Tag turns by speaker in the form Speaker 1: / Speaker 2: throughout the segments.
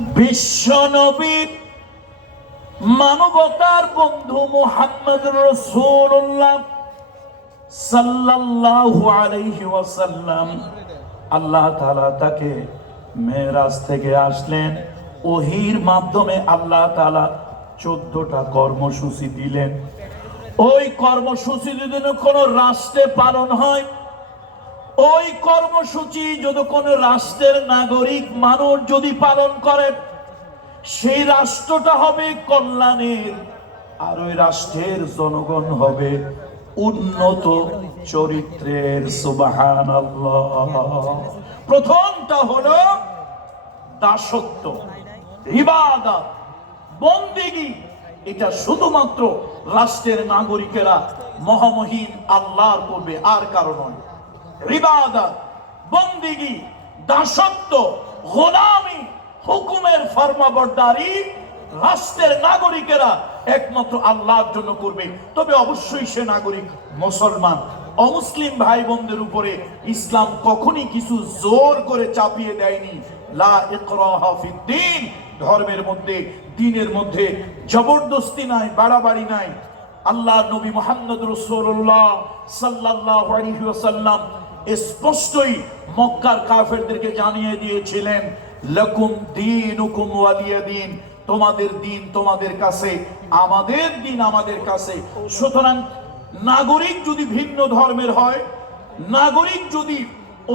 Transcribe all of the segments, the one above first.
Speaker 1: বিশ্ব নবী মানবতার বন্ধু মোহাম্মদ রসুল্লাহ সাল্লাল্লাহু আলাইহি ওয়াসাল্লাম। আল্লাহ তাআলা তাকে মেরাজ থেকে আসলেন। ওহির মাধ্যমে আল্লাহ তাআলা চোদ্দটা কর্মসূচি দিলেন। ওই কর্মসূচি যদি কোনো রাষ্ট্রে পালন হয় ওই কর্মসূচি যদি কোনো রাষ্ট্রের নাগরিক মানুষ যদি পালন করে, সেই রাষ্ট্রটা হবে কল্যাণের, আর ওই রাষ্ট্রের জনগণ হবে উন্নত চরিত্রের। সুবাহান প্রথমটা হলো দাসত্ব, ইবাদত, বন্দিগি। এটা শুধুমাত্র রাষ্ট্রের নাগরিকেরা মহামহিম আল্লাহর করবে, আর কারণ নয়। ইবাদত, বন্দিগি, দাসত্ব, গোলামি, হুকুমের ফরমাবরদারি রাষ্ট্রের নাগরিকেরা একমাত্র আল্লাহর জন্য করবে। তবে অবশ্যই সে নাগরিক মুসলমান। অমুসলিম ভাই বোনদের উপরে ইসলাম কখনই কিছু জোর করে চাপিয়ে দেয়নি। লা ফিদ্দিন, ধর্মের মধ্যে, দিনের মধ্যে জবরদস্তি নাই, বাড়াবাড়ি নাই। আল্লাহ নবী মোহাম্মদ রসুল্লাহ সাল্লাহ ওয়াসাল্লাম স্পষ্টই মক্কার কাফেরদেরকে জানিয়ে দিয়েছিলেন, লকুম দীনুকুম ওয়ালিয়া দিন, তোমাদের দিন তোমাদের কাছে, আমাদের দিন আমাদের কাছে। সুতরাং নাগরিক যদি ভিন্ন ধর্মের হয়, নাগরিক যদি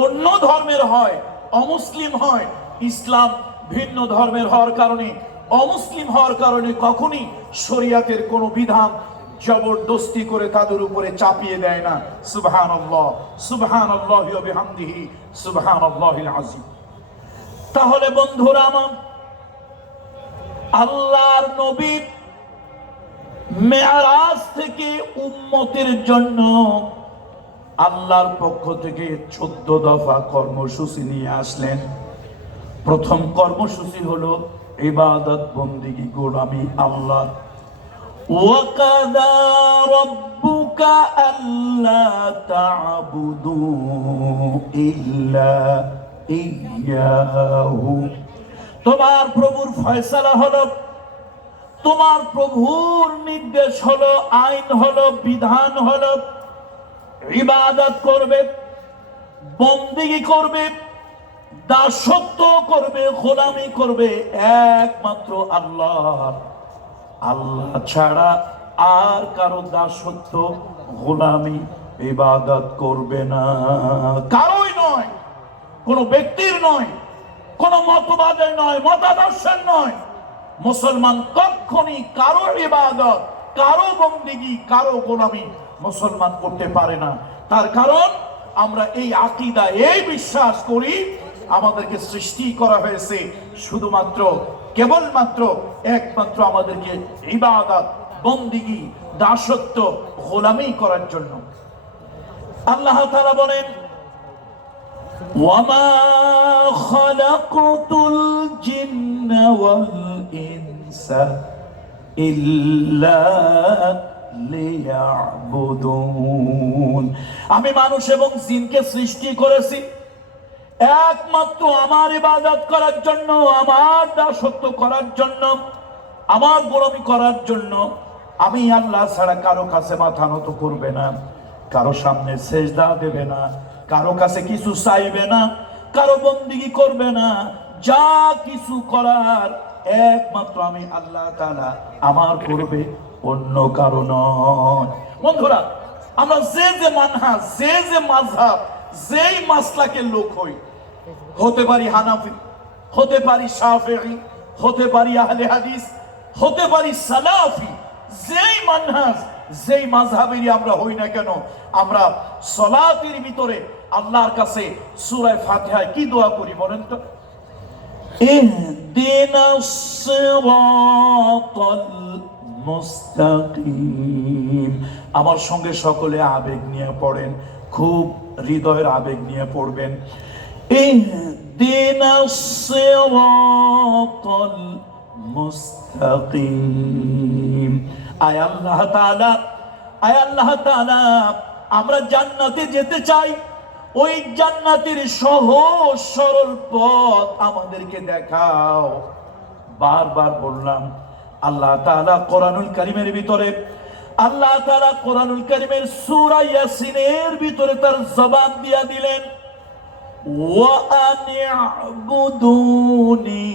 Speaker 1: অন্য ধর্মের হয়, অমুসলিম হয়, ইসলাম ভিন্ন ধর্মের হওয়ার কারণে, অমুসলিম হওয়ার কারণে কখনই শরিয়াতের কোনো বিধান জবরদস্তি করে তাদের উপরে চাপিয়ে দেয় না। সুবহান আল্লাহ সুবহান আল্লাহ বিহামদিহি সুবহান আল্লাহিল আজিম তাহলে বন্ধুরা আমার, আল্লাহর নবী মেয়ারাজ থেকে উম্মতের জন্য আল্লাহর পক্ষ থেকে চোদ্দ দফা কর্মসূচি নিয়ে আসলেন। প্রথম কর্মসূচি হলো ইবাদত বন্দিগি গোলামি আল্লাহ وقضى ربك ألا تعبدوا إلا إياه তোমার প্রভুর ফয়সালা হলো তোমার প্রভুর নির্দেশ হলো আইন হলো বিধান হলো ইবাদত করবে বন্দিগি করবে দাসত্ব করবে গোলামি করবে একমাত্র আল্লাহ আল্লাহ ছাড়া আর কারও দাসত্ব গোলামি, ইবাদত করবে না। কারোই নয়, কোন ব্যক্তির নয়, কোন মতবাদের নয়, মতাদর্শের নয়। মুসলমান কখনই কারও ইবাদত, কারও বন্দিগি, কারও গোলামি মুসলমান করতে পারে না। তার কারণ, আমরা এই আকিদা এই বিশ্বাস করি, আমাদেরকে সৃষ্টি করা হয়েছে শুধুমাত্র কেবলমাত্র একমাত্র আমাদেরকে ইবাদত বন্দিগি দাসত্ব গোলামি করার জন্য আল্লাহ তাআলা বলেন وما خلقت الجن والإنس إلا ليعبدون আমি মানুষ এবং জিনকে সৃষ্টি করেছি একমাত্র আমার ইবাদত করার জন্য আমার দাসত্ব করার জন্য, আমার গোলামি করার জন্য আমি আল্লাহ ছাড়া কারও কাছে মাথা নত করবে না, কারও সামনে সেজদা দেবে না, কারও কাছে কিছু চাইবে না, কারও বন্দিগি করবে না, যা কিছু করার একমাত্র আমি আল্লাহ তাআলা আমার করবে, অন্য কারও নয়। বন্ধুরা, আমরা যে যে মানহা, যে যে মাযহাব যেই মাসলাকে লোক হই হতে পারি হানাফি হতে পারি শাফেঈ হতে পারি আহলে হাদিস হতে পারি সালাফি যেই মানহাজ যেই মাযহাবেরই আমরা হই না কেন আমরা সলাতের ভিতরে আল্লাহর কাছে সূরা ফাতিহায় কি দোয়া করি বলেন তো اهدنا الصراط المستقيم আমার সঙ্গে সকলে আবেগ নিয়ে পড়েন খুব হৃদয়ের আবেগ নিয়ে পড়বেন اهدنا الصراط المستقيم আয় আল্লাহ তাআলা আয় আল্লাহ তাআলা আমরা জান্নাতে যেতে চাই ওই জান্নাতের সহজ সরল পথ আমাদেরকে দেখাও বারবার বললাম আল্লাহ তাআলা কোরআনুল কারিমের ভিতরে আল্লাহ তারা কোরআনুল করিমের সুরা ইয়াসিনের ভিতরে তার জবাব দিয়া দিলেন ওয়ানিবুদুনি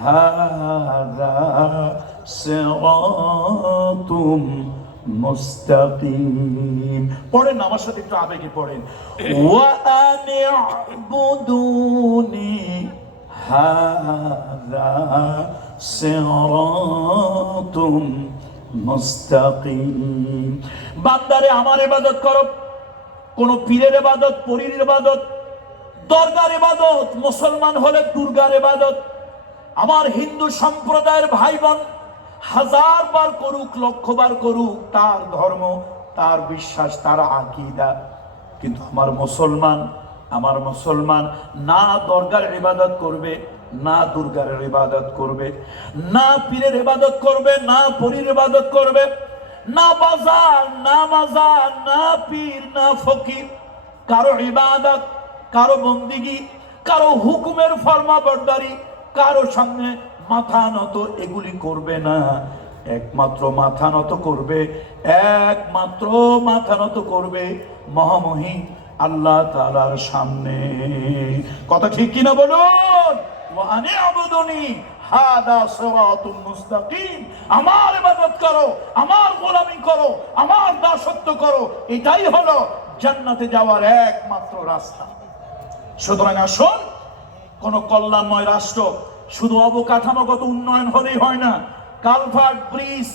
Speaker 1: হাযা সিরাতুম মুস্তাকিম। পড়েন, আমার সাথে একটু আবেগে পড়েন। ওয়ানিবুদুনি হাযা সিরাতুম মুস্তাকিম। বান্দারে, আমার ইবাদত করো। কোন পীরের ইবাদত, পরীর ইবাদত, দরগার ইবাদত, মুসলমান হলে দুর্গার ইবাদত। আমার হিন্দু সম্প্রদায়ের ভাই বোন হাজার বার করুক, লক্ষ বার করুক, তার ধর্ম, তার বিশ্বাস, তার আকিদা। কিন্তু আমার মুসলমান আমার মুসলমান না দরগার ইবাদত করবে না দুর্গার ইবাদত করবে, না পীরের ইবাদত করবে, না পরীর ইবাদত করবে, না বাজার, না মাজার, না পীর, না ফকির। কারও ইবাদত, কারও বন্দিগি, কারও হুকুমের ফরমা বরদারি কারও সামনে মাথা নত, এগুলি করবে না। একমাত্র মাথা নত করবে, একমাত্র মাথা নত করবে মহামহিম আল্লাহ তালার সামনে। কথা ঠিক কিনা বলুন? ওয়ানে আবুদুনি হাদা সিরাতুল আমার ইবাদত করো, আমার গোলামি করো, আমার দাসত্ব করো, এটাই হলো জান্নাতে যাওয়ার একমাত্র রাস্তা। সুতরাং আসুন, কোন কল্যাণময় রাষ্ট্র, শুধু অবকাঠামোগত উন্নয়ন হলেই হয় না, কালভার্ট ব্রিজ,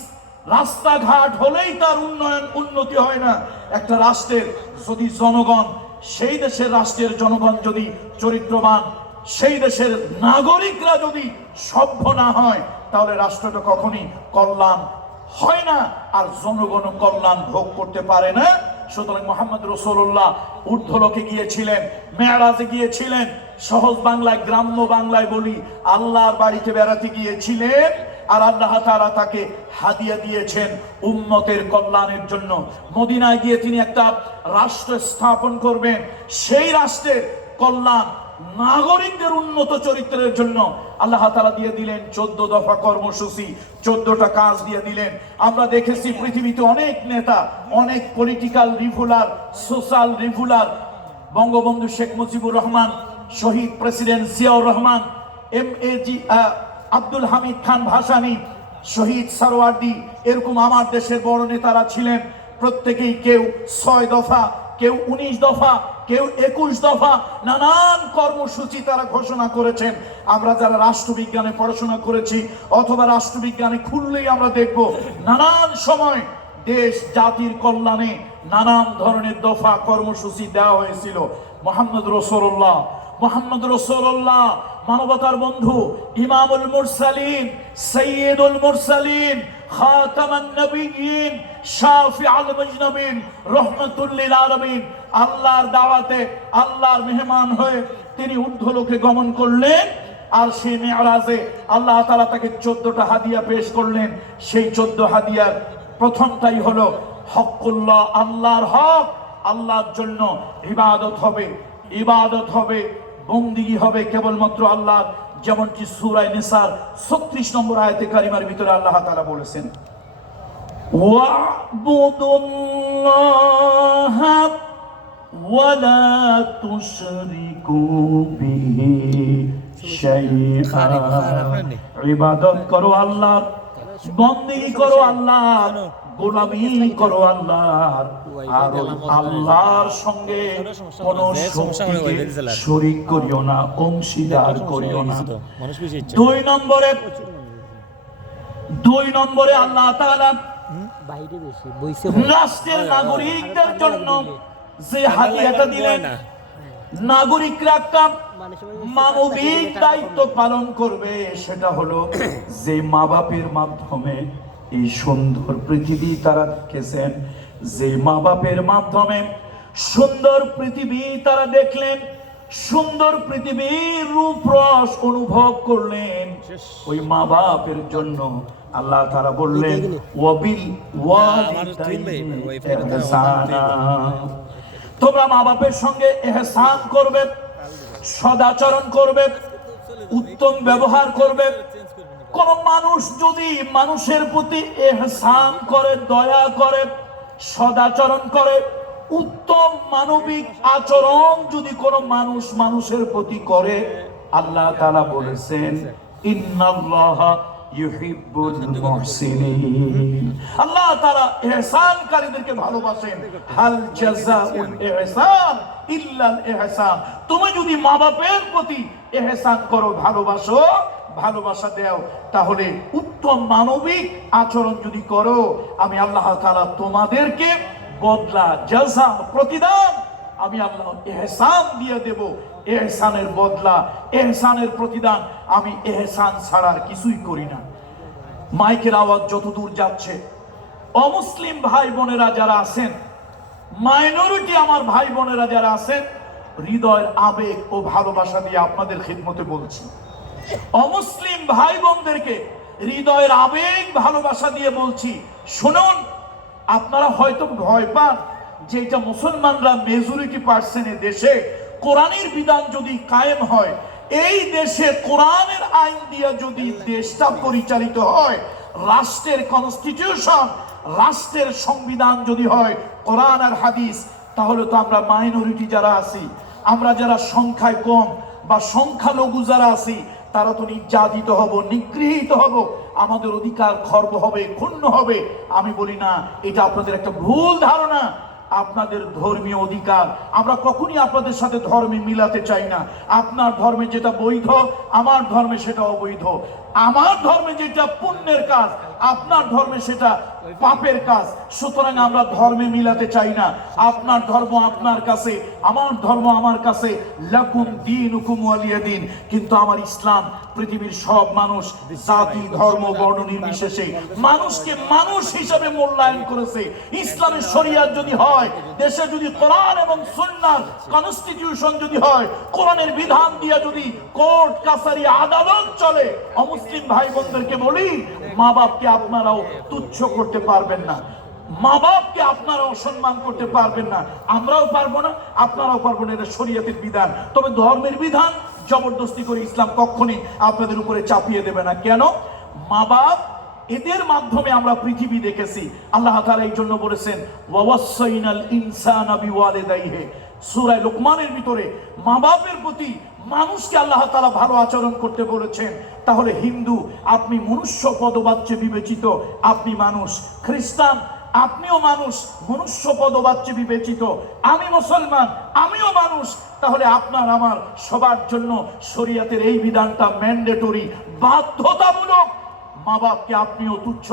Speaker 1: রাস্তাঘাট হলেই তার উন্নয়ন, উন্নতি হয় না। একটা রাষ্ট্রের যদি জনগণ, সেই দেশের রাষ্ট্রের জনগণ যদি চরিত্রবান সেই দেশের নাগরিকরা যদি সভ্য না হয়, তাহলে রাষ্ট্রটা কখনই কল্যাণ হয় না, আর জনগণ কল্যাণ ভোগ করতে পারে না। সুতরাং মোহাম্মদ রসুল্লাহ ঊর্ধ্বলোকে গিয়েছিলেন, মেয়ারাজে গিয়েছিলেন, সহজ বাংলায়, গ্রাম্য বাংলায় বলি, আল্লাহর বাড়িতে বেড়াতে গিয়েছিলেন, আর আল্লাহ তাআলা তাকে হাদিয়া দিয়েছেন উম্মতের কল্যাণের জন্য। মদিনায় গিয়ে তিনি একটা রাষ্ট্র স্থাপন করবেন, সেই রাষ্ট্রের কল্যাণ নাগরিকদের উন্নত চরিত্রের জন্য আল্লাহ তালা দিয়ে দিলেন চোদ্দ দফা কর্মসূচি, চোদ্দটা কাজ দিয়ে দিলেন। আমরা দেখেছি পৃথিবীতে অনেক নেতা, অনেক পলিটিক্যাল রিভুলার সোশ্যাল রিভুলার বঙ্গবন্ধু শেখ মুজিবুর রহমান, শহীদ president Ziaur Rahman M A G Abdul Hamid Khan Bhashani, শহীদ সারোয়ার্দি, এরকম আমার দেশের বড় নেতারা ছিলেন। প্রত্যেকেই কেউ ছয় দফা কেউ উনিশ দফা, কেউ একুশ দফা নানান কর্মসূচি তারা ঘোষণা করেছেন। আমরা যারা রাষ্ট্রবিজ্ঞানে পড়াশোনা করেছি অথবা রাষ্ট্রবিজ্ঞানে খুললেই আমরা দেখব নানান সময় দেশ, জাতির কল্যাণে নানান ধরনের দফা কর্মসূচি দেওয়া হয়েছিল। মোহাম্মদ রসুল্লাহ মোহাম্মদ রসুল্লাহ মানবতার বন্ধু ইমামুল মুরসালিন, সৈয়দুল মুরসালিন আল্লাহর দাওয়াতে আল্লাহর মেহমান হয়ে তিনি ঊর্ধ্বলোকে গমন করলেন আর সেই মেয়ারাজে আল্লাহ তাআলা তাকে 14টা হাদিয়া পেশ করলেন। সেই 14 হাদিয়ার প্রথমটাই হলো হকুল্লাহ, আল্লাহর হক। আল্লাহর জন্য ইবাদত হবে। ইবাদত হবে, বন্দিগি হবে কেবলমাত্র আল্লাহ যেমনটি সুরায় নিসার ছত্রিশ নম্বর আয়তে কারিমার ভিতরে আল্লাহ তাআলা বলেছেন واعبدوا الله ولا تشركوا به شيئا ইবাদত করো আল্লাহ বন্দেগি করো আল্লাহ গোলামি করো আল্লাহ আর আল্লাহর সঙ্গে কোন শক্তিকে শরিক করিও না অংশীদার করিও না। দুই নম্বরে দুই নম্বরে আল্লাহ তাআলা
Speaker 2: বাইরে বেশি বইছে
Speaker 1: রাষ্ট্রের নাগরিকদের জন্য যে হাতিয়াটা দিলেন নাগরিকরা একটা
Speaker 2: মানে
Speaker 1: মানবিক দায়িত্ব পালন করবে সেটা হলো যে মা বাপের মাধ্যমে এই সুন্দর পৃথিবী তারা দেখেছেন। যে মা বাপের মাধ্যমে সুন্দর পৃথিবী তারা দেখলেন, সুন্দর পৃথিবীর রূপ রস অনুভব করলেন, ওই মা বাপের জন্য আল্লাহ তারা বললেন, ওয়াবিল তোমরা মা বাপের সঙ্গে এহসান করবে, সদাচরণ করবে, উত্তম ব্যবহার করবে। কোন মানুষ যদি মানুষের প্রতি এহসান করে, দয়া করে সদাচরণ করে। উত্তম মানবিক আচরণ যদি কোনো মানুষ মানুষের প্রতি করে, আল্লাহ তাআলা বলেছেন আল্লাহ ভালোবাসেন। হাল জাযাউল ইল্লাল তুমি যদি মা বাপের প্রতি ইহসান করো, ভালোবাসো ভালোবাসা দেও, তাহলে উত্তম মানবিক আচরণ যদি করো, আমি আল্লাহ তাআলা তোমাদেরকে বদলা জাযা প্রতিদান আমি আল্লাহ এহসান দিয়ে দেব। এহসানের বদলা, এহসানের প্রতিদান আমি এহসান ছাড়ার কিছুই করি না। মাইকের আওয়াজ যতদূর যাচ্ছে। অমুসলিম ভাই বোনেরা যারা আছেন, মাইনরিটি আমার ভাই বোনেরা যারা আছেন, হৃদয়ের আবেগ ও ভালোবাসা দিয়ে আপনাদের খিদমতে বলছি। অমুসলিম ভাই বোনদেরকে হৃদয়ের আবেগ ভালোবাসা দিয়ে বলছি, শুনুন, আপনারা হয়তো ভয় পান যে এটা মুসলমানরা মেজরিটি পার্সেন্টের দেশে কোরআনের বিধান যদি কায়েম হয়, এই দেশে কোরআনের আইন দিয়ে যদি দেশটা পরিচালিত হয়, রাষ্ট্রের কনস্টিটিউশন রাষ্ট্রের সংবিধান যদি হয়, কোরআন আর হাদিস, তাহলে তো আমরা মাইনরিটি যারা আছি, আমরা যারা সংখ্যায় কম বা সংখ্যালঘু যারা আছি তারা তো নির্যাতিত হব, নিগৃহীত হব। আমাদের অধিকার খর্ব হবে, ক্ষুণ্ণ হবে। আমি বলি না, এটা আপনাদের একটা ভুল ধারণা। আপনাদের ধর্মীয় অধিকার, আমরা কখনই আপনাদের সাথে ধর্মে মিলাতে চাই না। আপনার ধর্মে যেটা বৈধ, আমার ধর্মে সেটা অবৈধ। আমার ধর্মে যেটা পুণ্যের কাজ, আপনার ধর্মে সেটা পাপের কাজ। সুতরাং আমরা ধর্মে মিলাতে চাই না। আপনার ধর্ম আপনার কাছে, আমার ধর্ম আমার কাছে। লাকুম দিন হুকুম ওয়ালিয়া দিন কিন্তু আমার ইসলাম, পৃথিবীর সব মানুষ, জাতি, ধর্ম, বর্ণ নির্বিশেষে মানুষকে মানুষ হিসাবে মূল্যায়ন করেছে। ইসলামের শরিয়াত যদি হয়, দেশে যদি কোরআন এবং সুন্নার কনস্টিটিউশন যদি হয়, কোরআনের বিধান দিয়ে যদি কোর্ট, কাছারি আদালত চলে, অমুসলিম ভাই বোনদেরকে বলি মা বাপকে আপনারাও তুচ্ছ করতে পারবেন না। মা বাপকে আপনারা অসম্মান করতে পারবেন না। আমরাও পারব না, আপনারাও পারব না, এটা শরীয়তের বিধান। তবে ধর্মের বিধান জবরদস্তি করে ইসলাম কখনই আপনাদের উপরে চাপিয়ে দেবে না। কেন? মা বাপ এদের মাধ্যমে আমরা পৃথিবী দেখেছি। আল্লাহ তাআলা এই জন্য বলেছেন ওয়াসাইনাল ইনসানা বিওয়ালিদাইহি। সূরা লোকমানের ভিতরে মা বাপের প্রতি মানুষকে আল্লাহ তাআলা ভালো আচরণ করতে বলেছেন। তাহলে হিন্দু, আপনি মনুষ্য পদবাচ্যে বিবেচিত, আপনি মানুষ। খ্রিস্টান, আপনিও মানুষ, মনুষ্য পদবাচ্যে বিবেচিত। আমি মুসলমান, আমিও মানুষ। তাহলে আপনার আমার সবার জন্য শরীয়তের এই বিধানটা ম্যান্ডেটরি, বাধ্যতামূলক। মা বাপকে আপনিও তুচ্ছ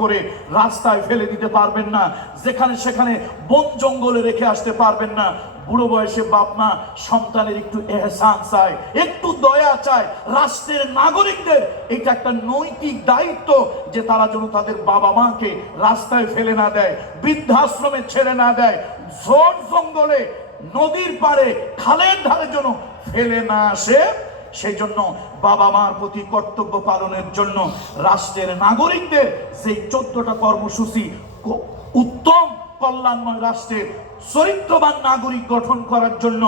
Speaker 1: করে রাস্তায় ফেলে দিতে পারবেন না, যেখানে সেখানে বন জঙ্গলে রেখে আসতে পারবেন না। বুড়ো বয়সে বাপ মা সন্তানের একটু এহসান চায়, একটু দয়া চায়, রাষ্ট্রের নাগরিকদের, এটা একটা নৈতিক দায়িত্ব যে তারা যেন তাদের বাবা মাকে রাস্তায় ফেলে না দেয়, বৃদ্ধাশ্রমে ছেড়ে না দেয় ঝোট জঙ্গলে, নদীর পাড়ে, খালের ধারে যেন ফেলে না আসে। সেই জন্য বাবা মার প্রতি কর্তব্য পালনের জন্য রাষ্ট্রের নাগরিকদের সেই চোদ্দটা কর্মসূচি কল্যাণময় রাষ্ট্রের চরিত্রবান নাগরিক গঠন করার জন্য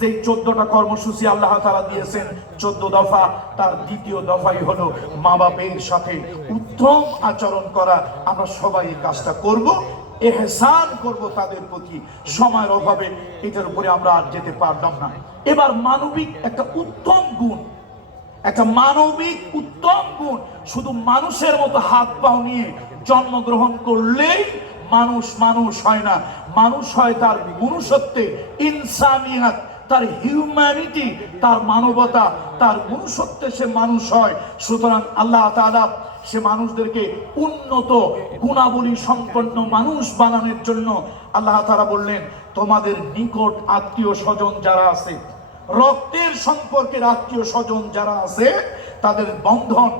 Speaker 1: যে চোদ্দটা কর্মসূচি আল্লাহ তারা দিয়েছেন, চোদ্দ দফা, তার দ্বিতীয় দফাই হলো মা বাপের সাথে উত্তম আচরণ করা। আমরা সবাই এই কাজটা করব, এহসান করব তাদের প্রতি, সময়ের অভাবে। এটার উপরে আমরা আর যেতে পারলাম না। এবার মানবিক একটা উত্তম গুণ, একটা মানবিক উত্তম গুণ। শুধু মানুষের মতো হাত পাও নিয়ে জন্মগ্রহণ করলেই মানুষ মানুষ হয় না। মানুষ হয় তার মনুষ্যত্বে। ইনসানিয়াত, তার হিউম্যানিটি তার মানবতা, তার মনুষ্যত্বে সে মানুষ হয়। সুতরাং আল্লাহ তালা সে মানুষদেরকে উন্নত, গুণাবলী সম্পন্ন মানুষ বানানোর জন্য আল্লাহ তাআলা বললেন, তোমাদের নিকট আত্মীয় স্বজন যারা আছে, রক্তের সম্পর্কের আত্মীয় স্বজন যারা আছে, তাদের বন্ধন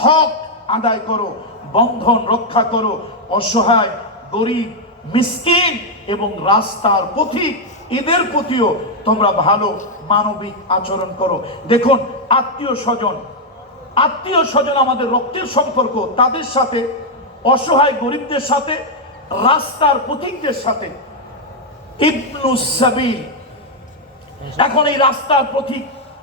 Speaker 1: হক আদায় করো, বন্ধন রক্ষা করো, অসহায় গরিব, মিসকিন এবং রাস্তার পথিক, এদের প্রতিও তোমরা ভালো মানবিক আচরণ করো। দেখুন, আত্মীয় স্বজন আত্মীয় স্বজন আমাদের রক্তের সম্পর্ক, তাদের সাথে, অসহায় গরিবদের সাথে, রাস্তার পথিকদের সাথে। ইবনুস সাবিল, এখন এই রাস্তার পথিক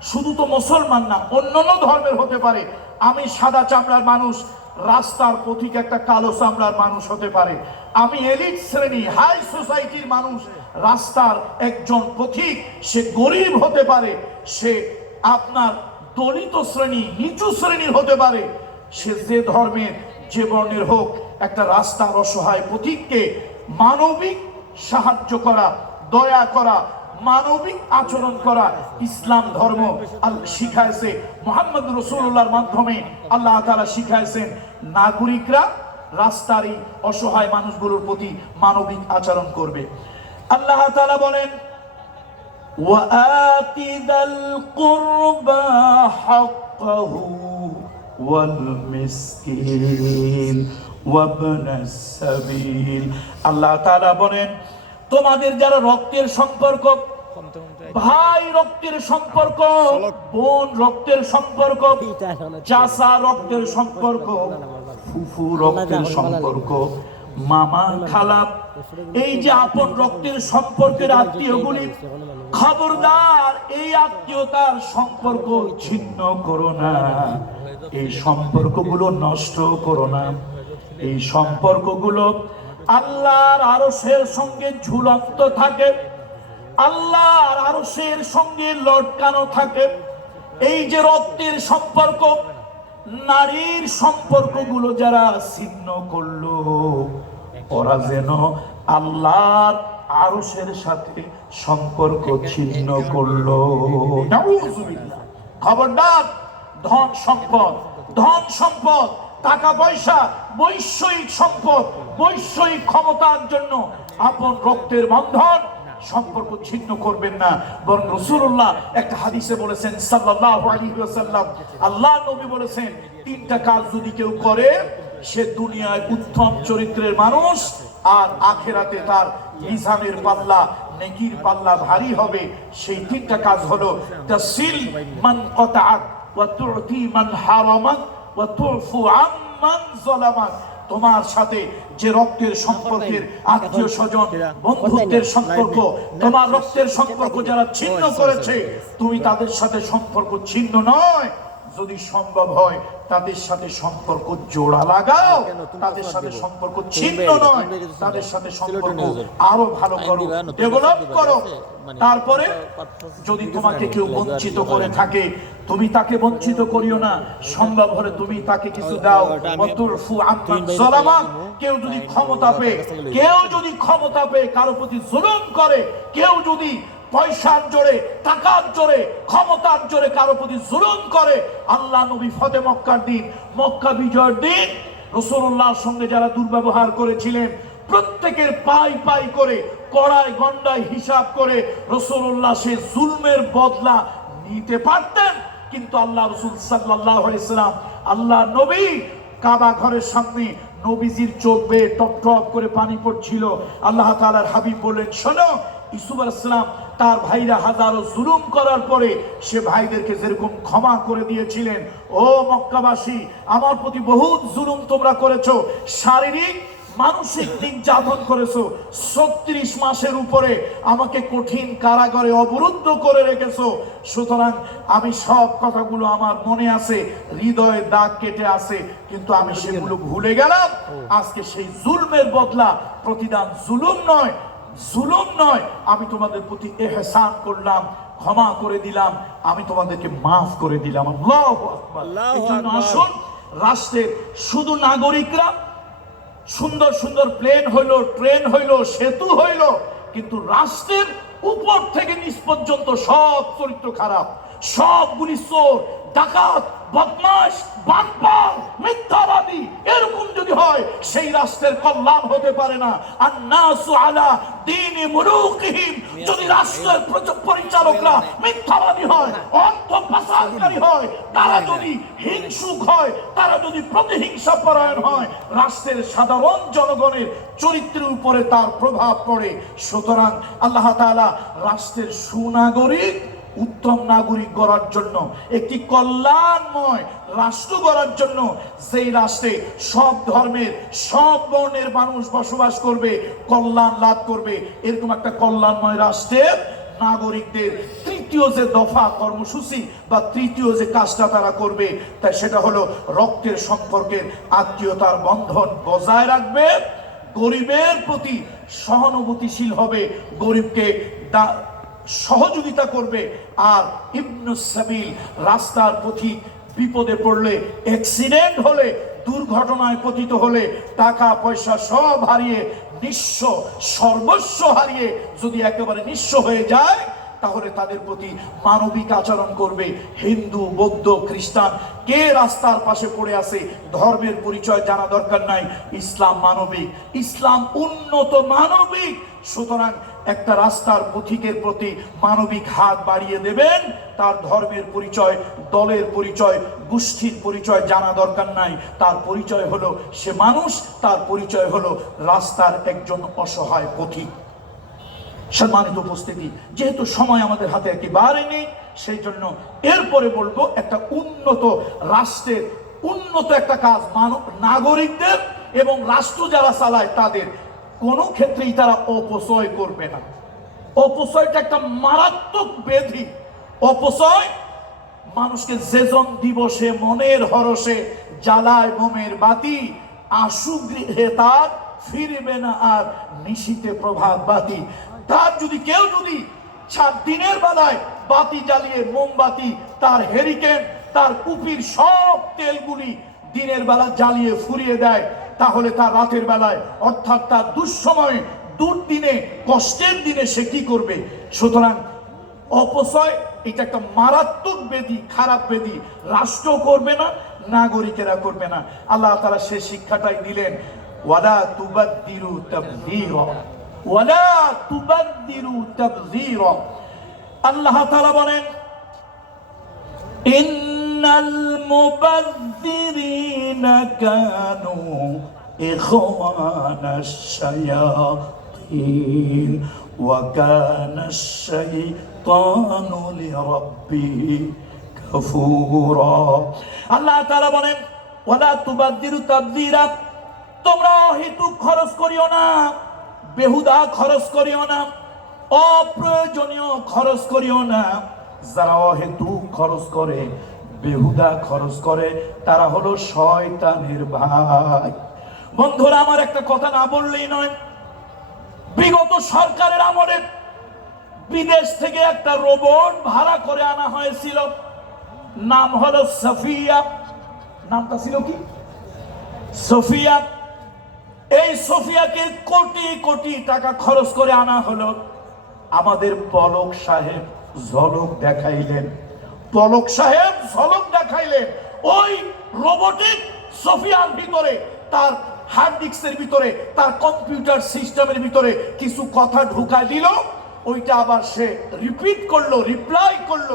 Speaker 1: শুধু তো মুসলমান না, অন্যান্য ধর্মের হতে পারে। আমি সাদা চামড়ার মানুষ রাস্তার পথিক একটা কালো চামড়ার মানুষ হতে পারে। আমি এলিট শ্রেণি, হাই সোসাইটির মানুষ, রাস্তার একজন পথিক, সে গরিব হতে পারে, সে আপনার দলিত শ্রেণি, নিচু শ্রেণির হতে পারে, সে যে ধর্মের যে বর্ণের হোক, একটা রাস্তার অসহায় পথিককে মানবিক সাহায্য করা, দয়া করা মানবিক আচরণ করা ইসলাম ধর্ম আল শিখাইছে মোহাম্মদ রসুল্লাহর মাধ্যমে আল্লাহ তাআলা শিখাইছেন নাগরিকরা রাস্তার এই অসহায় মানুষগুলোর প্রতি মানবিক আচরণ করবে আল্লাহ তাআলা বলেন وآت ذا القربى حقه والمسكين وابن السبيل আল্লাহ তাআলা বলেন তোমাদের যারা রক্তের সম্পর্ক ভাই রক্তের সম্পর্ক বোন রক্তের সম্পর্ক চাচা রক্তের সম্পর্ক ফুফু রক্তের সম্পর্ক মামা খালা। এই যে আপন রক্তের সম্পর্কের আত্মীয়গুলি খবরদার এই আত্মীয়তার সম্পর্ক ছিন্ন করো না। এই সম্পর্কগুলো নষ্ট করো না। এই সম্পর্কগুলো আল্লাহর আরশের সঙ্গে ঝুলন্ত থাকে। আল্লাহর আরশের সঙ্গে লটকানো থাকে এই যে রক্তের সম্পর্ক, নারীর সম্পর্কগুলো যারা ছিন্ন করল, ওরা যেন আল্লাহর আরশের সাথে সম্পর্ক ছিন্ন করল। খবরদার, ধন সম্পদ ধন সম্পদ, টাকা পয়সা বৈষয়িক সম্পদ বৈষয়িক ক্ষমতার জন্য আপন রক্তের বন্ধন সম্পর্ক ছিন্ন করবেন না। বরং রসুল্লাহ একটা হাদিসে বলেছেন, সাল্লাল্লাহু আলাইহি ওয়াসাল্লাম, আল্লাহ নবী বলেছেন, তিনটা কাজ যদি কেউ করে, সে দুনিয়ায় উত্তম চরিত্রের মানুষ, আর আখেরাতে তার নিজামের পাল্লা, নেকির পাল্লা ভারী হবে। সেই তিনটা কাজ হলো তাসিল মান কতাআত, ওয়া তু'তি মান হারামাক ওয়া তুফু আম্মান যালামাক তোমার সাথে যে রক্তের সম্পর্কের আত্মীয় স্বজন, বন্ধুত্বের সম্পর্ক, তোমার রক্তের সম্পর্ক যারা ছিন্ন করেছে, তুমি তাদের সাথে সম্পর্ক ছিন্ন নয়। যদি সম্ভব হয় তাদের সাথে সম্পর্ক জোড়া লাগাও। তাদের সাথে সম্পর্ক ছিন্ন নয়। তাদের সাথে সম্পর্ক আরও ভালো করো। ডেভেলপ করো। তারপরে যদি তোমাকে কেউ বঞ্চিত করে থাকে তুমি তাকে বঞ্চিত করিও না। সম্ভব হলে তুমি তাকে কিছু দাও। কেউ যদি ক্ষমতা পেয়ে কেউ যদি ক্ষমতা পেয়ে কারও প্রতি জুলুম করে কেউ যদি পয়সার জোরে, টাকার জোরে, ক্ষমতার জোরে কারও প্রতি জুলুম করে। আল্লাহ নবী ফতে মক্কার দিন, মক্কা বিজয়ের দিন রসুল্লাহর সঙ্গে যারা দুর্ব্যবহার করেছিলেন, প্রত্যেকের পাই পাই করে, কড়াই গন্ডায় হিসাব করে রসুল্লাহ সে জুলমের বদলা নিতে পারতেন। কিন্তু আল্লাহ রসুল সাল্লাহ ইসলাম আল্লাহ নবী কাবা ঘরের সামনে নবীজির চোখ বেয়ে টপ টপ করে পানি পড়ছিল। আল্লাহ তাআলার হাবিব বললেন, শোনো ইসুফ আলাইসালাম তার ভাইরা হাজারো জুলুম করার পরে সে ভাইদেরকে যেরকম ক্ষমা করে দিয়েছিলেন, ও মক্কাবাসী, আমার প্রতি বহুত জুলুম তোমরা করেছ, শারীরিক, মানসিক নির্যাতন করেছ, ছত্রিশ মাসের উপরে আমাকে কঠিন কারাগারে অবরুদ্ধ করে রেখেছো, সুতরাং আমি সব কথাগুলো আমার মনে আছে, হৃদয়ে দাগ কেটে আছে, কিন্তু আমি সেগুলো ভুলে গেলাম। আজকে সেই জুলমের বদলা প্রতিদান জুলুম নয় জুলুম নয় আমি তোমাদের প্রতি এহসান করলাম ক্ষমা করে দিলাম আমি তোমাদেরকে মাফ করে দিলাম। আসুন রাষ্ট্রের শুধু নাগরিকরা সুন্দর সুন্দর প্লেন হইল ট্রেন হইল সেতু হইল কিন্তু রাষ্ট্রের উপর থেকে নিচ পর্যন্ত সব চরিত্র খারাপ সবগুলি চোর ডাকাত বদমাস বাটপার মিথ্যাবাদী, এরকম যদি হয়, সেই রাষ্ট্রের কল্যাণ হতে পারে না। আর দিনে যদি রাষ্ট্রের পরিচালকরা মিথ্যাবাদী হয় পাচারকারী হয়, তারা যদি হিংসুক হয়, তারা যদি প্রতিহিংসা পরায়ণ হয়, রাষ্ট্রের সাধারণ জনগণের চরিত্রের উপরে তার প্রভাব পড়ে। সুতরাং আল্লাহ তাআলা রাষ্ট্রের সুনাগরিক উত্তম নাগরিক গড়ার জন্য, একটি কল্যাণময় রাষ্ট্র গড়ার জন্য সেই রাষ্ট্রে সব ধর্মের, সব বর্ণের মানুষ বসবাস করবে, কল্যাণ লাভ করবে, এরকম একটা কল্যাণময় রাষ্ট্রের নাগরিকদের তৃতীয় যে দফা কর্মসূচি বা তৃতীয় যে কাজটা তারা করবে, তাই সেটা হলো রক্তের সম্পর্কের আত্মীয়তার বন্ধন বজায় রাখবে, গরিবের প্রতি সহানুভূতিশীল হবে, গরিবকে সহযোগিতা করবে আর ইবনুস সাবিল রাস্তার পথিক বিপদে পড়লে অ্যাক্সিডেন্ট হলে, দুর্ঘটনায় পতিত হলে টাকা, পয়সা সব হারিয়ে, নিঃস্ব, সর্বস্ব হারিয়ে যদি একেবারে নিঃস্ব হয়ে যায়, তাহলে তাদের প্রতি মানবিক আচরণ করবে হিন্দু, বৌদ্ধ, খ্রিস্টান। কে রাস্তার পাশে পড়ে আছে, ধর্মের পরিচয় জানা দরকার নাই। ইসলাম মানবিক। ইসলাম উন্নত মানবিক। সুতরাং একটা রাস্তার পথিকের প্রতি মানবিক হাত বাড়িয়ে দেবেন। তার ধর্মের পরিচয়, দলের পরিচয়, গোষ্ঠীর পরিচয় জানা দরকার নাই। তার পরিচয় হলো সে মানুষ, তার পরিচয় হলো রাস্তার একজন অসহায় পথিক। সম্মানিত উপস্থিতি, যেহেতু সময় আমাদের হাতে একেবারে নেই, সেই জন্য এরপরে বলব একটা উন্নত রাষ্ট্রের, উন্নত একটা কাজ মানব, নাগরিকদের এবং রাষ্ট্র যারা চালায় তাদের কোনো ক্ষেত্রেই তারা অপচয় করবে না। অপচয়টা একটা মারাত্মক ব্যাধি। অপচয় মানুষকে যেজন দিবসে, মনের হরসে জ্বালায় মোমের বাতি আশু গৃহে তার ফিরবে না আর নিশিতে প্রভাত বাতি। তার যদি কেউ যদি সাত দিনের বেলায় বাতি জ্বালিয়ে মোমবাতি, তার হেরিকেন তার কুপির সব তেলগুলি দিনের বেলা জ্বালিয়ে ফুরিয়ে দেয় তাহলে তার রাতের বেলায়, অর্থাৎ তার দুঃসময়ে, দুর্দিনে, কষ্টের দিনে সে কি করবে? সুতরাং অপচয়, এটা একটা মারাত্মক বেদি খারাপ বেদি রাষ্ট্র করবে না, নাগরিকেরা করবে না। আল্লাহ তারা সে শিক্ষাটাই দিলেন, ওয়ালা তুবাদ্দিরু তাবযীরা ওয়ালা তুবাদ্দিরু তাবযীরা আল্লাহ তাআলা বলেন মুবাযযিরিনা কানু ইখওয়ানাশ শায়াতিন وكان الشيطان لربه كفورا আল্লাহ তাআলা বলেন ওয়ালা তুবাদ্দিরু তাবযীরা তোমরা অহেতুক খরচ করিও না বেহুদা খরচ করিও না অপ্রয়োজনীয় খরচ করিও না যারা অহেতুক খরচ করে বেহুদা খরচ করে, তারা হলো শয়তানের ভাই। বন্ধুরা, আমার একটা কথা না বললেই নয়। বিগত সরকারের আমলে বিদেশ থেকে একটা রোবট ভাড়া করে আনা হয়েছিল। নাম হলো সফিয়া। নামটা ছিল কি? সফিয়া। এই সোফিয়াকে কোটি কোটি টাকা খরচ করে আনা হলো। আমাদের পলক সাহেব ঝলক দেখাইলেন। পলক সাহেব ঝলক দেখাইলেন। ওই রোবটিক সোফিয়ার ভিতরে, তার হার্ড ডিস্কের ভিতরে, তার কম্পিউটার সিস্টেমের ভিতরে কিছু কথা ঢুকায় দিল। ওইটা আবার সে রিপিট করল রিপ্লাই করল।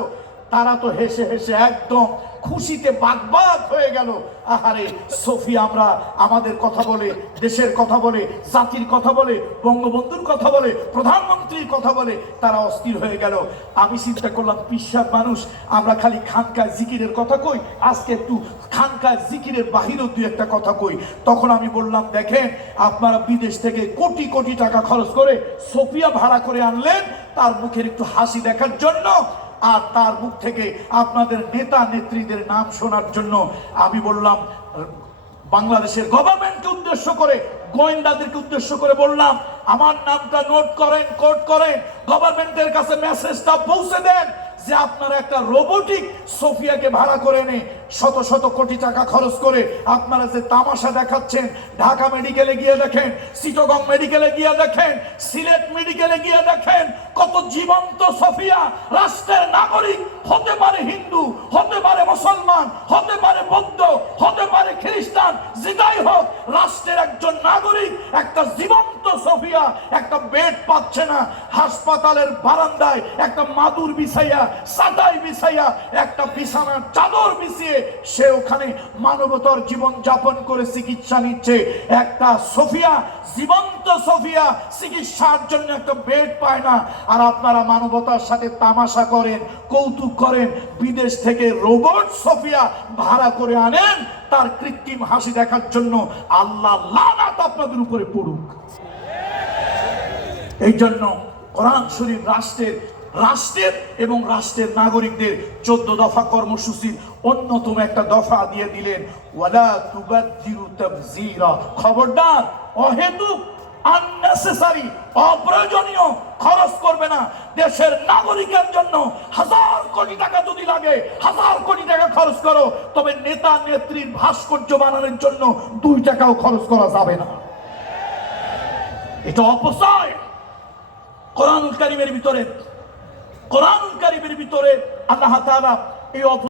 Speaker 1: তারা তো হেসে হেসে একদম খুশিতে বাগবাগ হয়ে গেল। আহারে, সফি, আমরা আমাদের কথা বলে, দেশের কথা বলে, জাতির কথা বলে, বঙ্গবন্ধুর কথা বলে, প্রধানমন্ত্রীর কথা বলে, তারা অস্থির হয়ে গেল। আমি চিন্তা করলাম, পিসাব মানুষ, আমরা খালি খানকায় জিকিরের কথা কই, আজকে একটু খানকায় জিকিরের বাহিরেও দুই একটা কথা কই। তখন আমি বললাম, দেখেন, আপনারা বিদেশ থেকে কোটি কোটি টাকা খরচ করে সোফিয়া ভাড়া করে আনলেন, তার মুখের একটু হাসি দেখার জন্য আর তার মুখ থেকে আপনাদের নেতা নেত্রীদের নাম শোনার জন্য আমি বললাম, বাংলাদেশের গভর্নমেন্টকে উদ্দেশ্য করে, গোয়েন্দাদেরকে উদ্দেশ্য করে বললাম, আমার নামটা নোট করেন, কোট করেন, গভর্নমেন্টের কাছে মেসেজটা পৌঁছে দেন যে আপনারা একটা রোবোটিক সোফিয়াকে ভাড়া করে এনে শত শত কোটি টাকা খরচ করে আপনারা যে তামাশা দেখাচ্ছেন, ঢাকা মেডিকেলে গিয়ে দেখেন, সিটগং মেডিকেলে গিয়ে দেখেন, সিলেট মেডিকেলে গিয়ে দেখেন, কত জীবন্ত সোফিয়া, রাষ্ট্রের নাগরিক, হতে পারে হিন্দু, হতে পারে মুসলমান, হতে পারে বৌদ্ধ, হতে পারে খ্রিস্টান, যেটাই হোক, রাষ্ট্রের একজন নাগরিক, একটা জীবন্ত সোফিয়া, একটা বেড পাচ্ছে না, হাসপাতালের বারান্দায় একটা মাদুর বিছাইয়া সাদাই বিছাইয়া, একটা বিছানার চাদর বিছিয়ে সে ওখানে মানবতার জীবন যাপন করে চিকিৎসা নিচ্ছে। একটা সোফিয়া, জীবন্ত সোফিয়া চিকিৎসার জন্য একটা বেড পায় না। আর আপনারা মানবতার সাথে তামাশা করেন, কৌতুক করেন, বিদেশ থেকে রোবট সোফিয়া ভাড়া করে আনেন, তার কৃত্রিম হাসি দেখার জন্য আল্লাহ লানাত আপনাদের উপরে পড়ুক। এই জন্য কোরআন শরীফ রাষ্ট্রের রাষ্ট্রের এবং রাষ্ট্রের নাগরিকদের চোদ্দ দফা কর্মসূচির অন্যতম একটা দফা দিয়ে দিলেন, ওয়ালা তাবযীরা। খবরদার, অহেতুক আননেসেসারি অপ্রয়োজনীয় খরচ করবে না। দেশের নাগরিকের জন্য হাজার কোটি টাকা যদি লাগে, হাজার কোটি টাকা খরচ করো, তবে নেতা নেত্রীর ভাস্কর্য বানানোর জন্য দুই টাকাও খরচ করা যাবে না। এটা অপচয়। কোরআনুল কারিমের ভিতরে, কোরআনুল কারিমের ভিতরে আল্লাহ এই